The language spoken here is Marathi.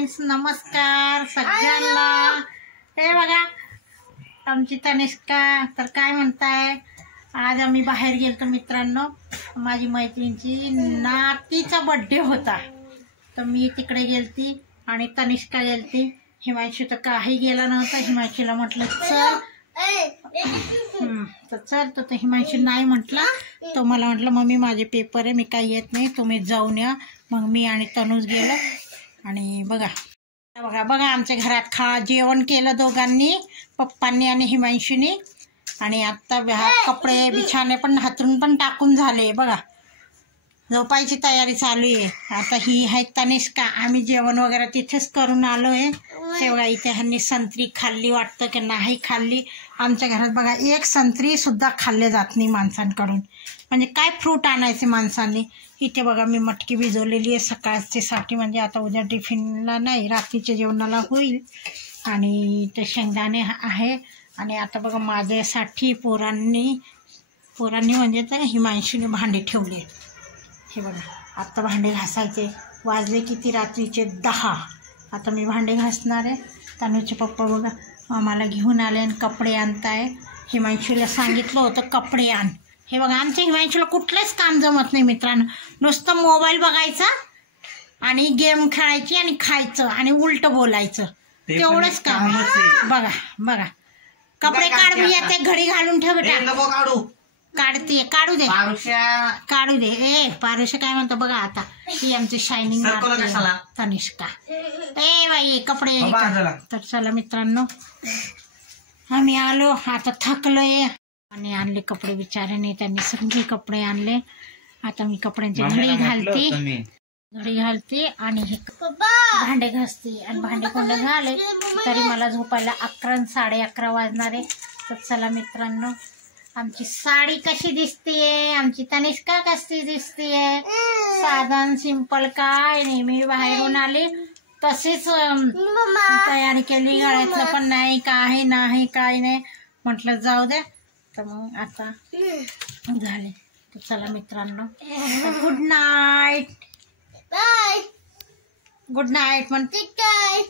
फ्रेंड्स, नमस्कार सगळ्यांना। हे बघा आमची तनिष्का तर काय म्हणताय। आज आम्ही बाहेर गेलतो मित्रांनो, माझी मैत्रिणीची नातीचा बर्थडे होता तर मी तिकडे गेलती आणि तनिष्का गेलती। हिमांशू तर काही गेला नव्हता। हिमांशूला म्हटलं चल तर चल, तर हिमांशू नाही म्हटला। तो मला म्हटलं मम्मी माझे पेपर आहे, मी काही येत नाही, तुम्ही जाऊन या। मग मी आणि तनुज गेलो आणि बघा बघा बघा आमच्या घरात जेवण केलं दोघांनी, पप्पांनी आणि हिमांशूनी। आणि आता कपडे बिछाने पण हातरून पण टाकून झाले। बघा झोपायची तयारी चालू आहे। आता ही आहे तनिष्का। आम्ही जेवण वगैरे तिथेच करून आलो आहे। ते बघा इथे ह्यांनी संत्री खाल्ली, वाटतं की नाही खाल्ली। आमच्या घरात बघा एक संत्री सुद्धा खाल्ले जात नाही माणसांकडून, म्हणजे काय फ्रूट आणायचे माणसांनी। इथे बघा मी मटकी भिजवलेली आहे सकाळच्यासाठी, म्हणजे आता उद्या टिफिनला नाही रात्रीच्या जेवणाला होईल। आणि ते शेंगदाणे आहे। आणि आता बघा माझ्यासाठी पोरांनी म्हणजे तर हिमांशूने भांडे ठेवले। हे बघा आत्ता भांडे घासायचे, वाजले किती रात्रीचे 10। आता मी भांडे घासणार आहे। तनुचे पप्पा बघा आम्हाला घेऊन आले आणि कपडे आणताय। हिमांशूला सांगितलं होतं कपडे आण। हे बघा आमच्या हिमांशूला कुठलंच काम जमत नाही मित्रांनो, नुसतं मोबाईल बघायचा आणि गेम खेळायची आणि खायचं आणि उलटं बोलायचं, तेवढंच काम। बघा बघा कपडे काढ, मी येते घडी घालून ठेव बेटा। काढते, काढू दे। ए पारुषा काय म्हणतो बघा। आता ही आमची शायनिंग तनिष्का। ए बाई कपडे तर चला मित्रांनो आम्ही आलो, आता थकलोय आणि आणले कपडे बिचाऱ्याने, त्यांनी सगळे कपडे आणले। आता मी कपड्यांची घडी घालते आणि हे भांडे घासते आणि भांडे कोंडे झाले तरी मला झोपायला 11 11:30 वाजणार आहे। तर चला मित्रांनो आमची साडी कशी दिसतीये, आमची तनिष्का कशी दिसतीये, साधन सिंपल, काय नाही। मी बाहेरून आले तसेच तयारी केली, गळ्यातलं पण नाही, काही नाही, काही नाही, म्हटलं जाऊ द्या। तर मग आता झाले। तर चला मित्रांनो गुड नाईट, गुड नाईट म्हणते काय।